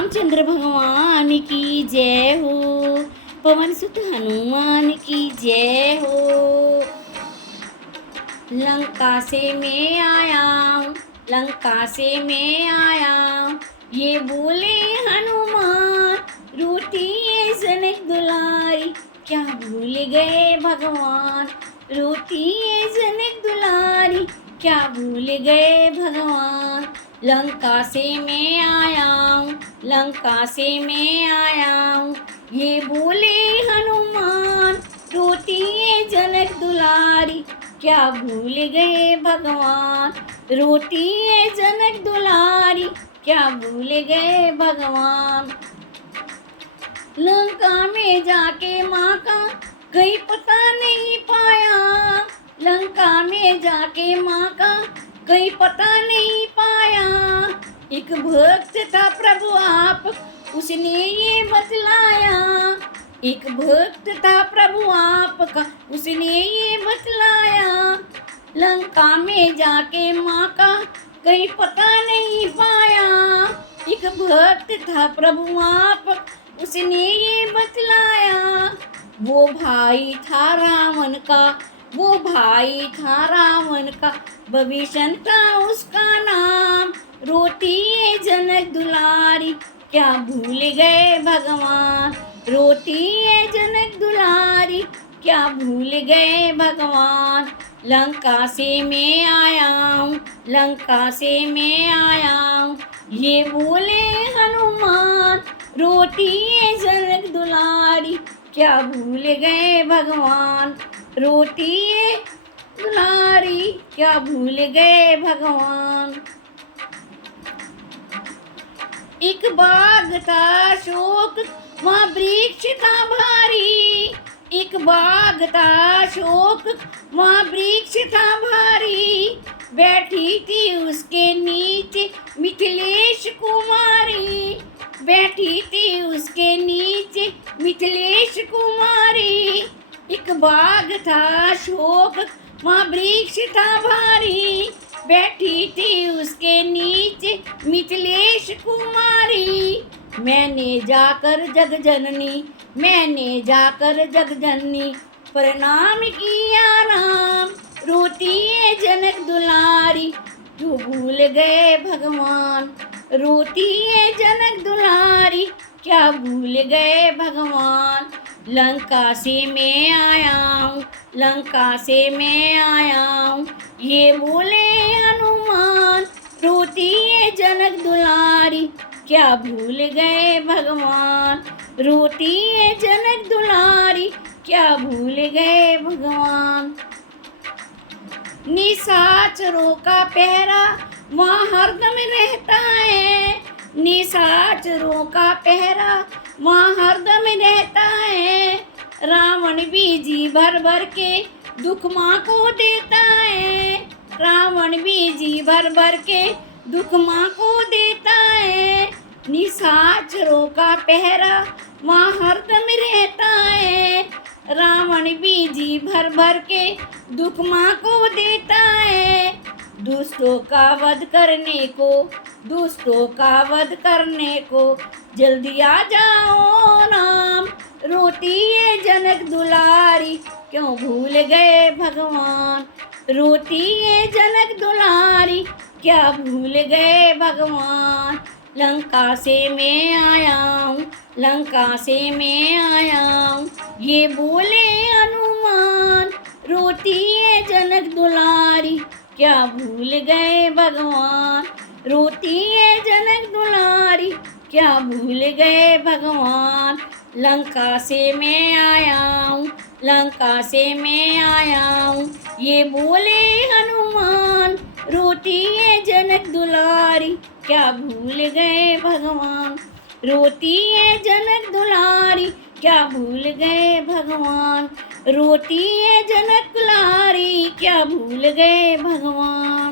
रामचंद्र भगवान की जय हो। पवन सुत हनुमान की जय हो। लंका से मैं आया हूँ, लंका से मैं आया हूँ, ये बोले हनुमान रोटी ये जनक दुलारी, क्या भूल गए भगवान रोटी ये जनक दुलारी, क्या भूल गए भगवान। लंका से मैं आया हूँ, लंका से मैं आया हूँ, ये बोले हनुमान रोटी ये जनक दुलारी, क्या भूल गए भगवान रोटी ये जनक दुलारी, क्या भूल गए भगवान। लंका में जाके माँ का कहीं पता नहीं पाया, लंका में जाके माँ का कहीं पता नहीं पाया। एक भक्त था प्रभु आप उसने ये बतलाया, एक भक्त था प्रभु आपका उसने ये बतलाया। लंका में जाके माँ का कहीं पता नहीं पाया, एक भक्त था प्रभु आप उसने ये बतलाया। वो भाई था रावण का, वो भाई था रावण का, विभीषण था उसका नाम, रोटी ये जनक दुलारी, क्या भूल गए भगवान रोटी ये जनक दुलारी, क्या भूल गए भगवान। लंका से मैं आया हूँ, लंका से मैं आया हूँ, ये बोले हनुमान रोटी ये जनक दुलारी, क्या भूल गए भगवान रोटी ये दुलारी, क्या भूल गए भगवान। एक बाग था अशोक वहाँ वृक्ष था भारी, एक बाग था अशोक वहाँ वृक्ष था भारी, बैठी थी उसके नीचे मिथिलेश कुमारी, बैठी थी उसके नीचे मिथिलेश कुमारी। एक बाग था अशोक वहाँ वृक्ष था भारी, बैठी थी उसके नीचे मिथिलेश कुमारी। मैंने जाकर जग जननी, मैंने जाकर जग जननी प्रणाम किया राम, रोटी ये जनक दुलारी, जो भूल गए भगवान रोटी ये जनक दुलारी, क्या भूल गए भगवान। लंका से मैं आया हूँ, लंका से मैं आया हूँ, ये बोले हनुमान रोटी ये जनक दुलारी, क्या भूल गए भगवान रोटी ये जनक दुलारी, क्या भूल गए भगवान। निशाचरों का पहरा वहाँ हरदम रहता है, निशाचरों का पहरा वहाँ हरदम रहता है। रावण भी जी भर भर के दुख माँ को देता है, रावण भी जी भर भर के दुख माँ को देता है। निशाचरों का पहरा वहाँ हरदम रहता है, रावण भी जी भर भर के दुख माँ को देता है। दुष्टों का वध करने को, दुष्टों का वध करने को जल्दी आ जाओ राम, रोटी ये जनक दुलारी, क्यों भूल गए भगवान रोटी ये जनक दुलारी, क्या भूल गए भगवान। लंका से मैं आया हूँ, लंका से मैं आया हूँ, ये बोले हनुमान रोटी ये जनक दुलारी, क्या भूल गए भगवान रोटी ये जनक दुलारी, क्या भूल गए भगवान। लंका से मैं आया हूँ, लंका से मैं आया हूँ, ये बोले हनुमान रोटी ये जनक दुलारी, क्या भूल गए भगवान रोटी ये जनक दुलारी, क्या भूल गए भगवान रोटी ये जनक दुलारी, क्या भूल गए भगवान।